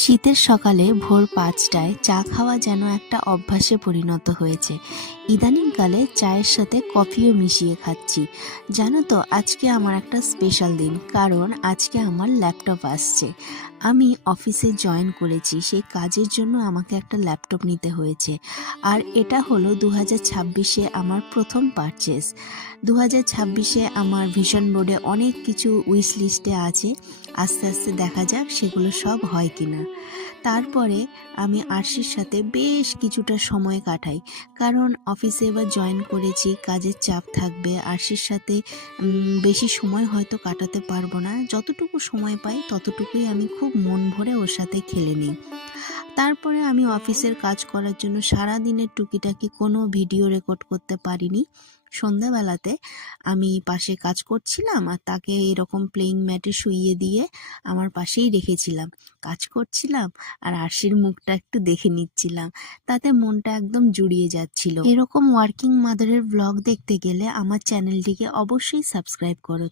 শীতের সকালে ভোর ৫টায় চা খাওয়া যেন একটা অভ্যাসে পরিণত হয়েছে। ইদানিংকালে চায়ের সাথে কফিও মিশিয়ে খাচ্ছি। জানো তো, আজকে আমার একটা স্পেশাল দিন, কারণ আজকে আমার ল্যাপটপ আসছে। আমি অফিসে জয়েন করেছি, সেই কাজের জন্য আমাকে একটা ল্যাপটপ নিতে হয়েছে। আর এটা হলো ২০২৬-এ আমার প্রথম পারচেস। ২০২৬-এ আমার ভিশন বোর্ডে অনেক কিছু উইশ লিস্টে আছে, আস্তে আস্তে দেখা যাক সেগুলো সব হয় কিনা। তারপরে আমি আরশির সাথে বেশ কিছুটা সময় কাটাই, কারণ অফিসে এবার জয়েন করেছি, কাজের চাপ থাকবে। আরশির সাথে বেশি সময় হয়তো কাটাতে পারবো না, যতটুকু সময় পাই ততটুকুই আমি খুব মন ভরে ওর সাথে খেলে নিই। তারপরে আমি অফিসের কাজ করার জন্য সারা দিনের টুকিটাকি কোনো ভিডিও রেকর্ড করতে পারিনি। সন্ধ্যাবেলাতে আমি পাশে কাজ করছিলাম আর তাকে এরকম প্লেইং ম্যাটে শুইয়ে দিয়ে আমার পাশেই রেখেছিলাম, কাজ করছিলাম আর আরশির মুখটা একটু দেখে নিচ্ছিলাম। তাতে মনটা একদম জুড়িয়ে যাচ্ছিল। এরকম ওয়ার্কিং মাদারের ব্লগ দেখতে গেলে আমার চ্যানেলটিকে অবশ্যই সাবস্ক্রাইব করো।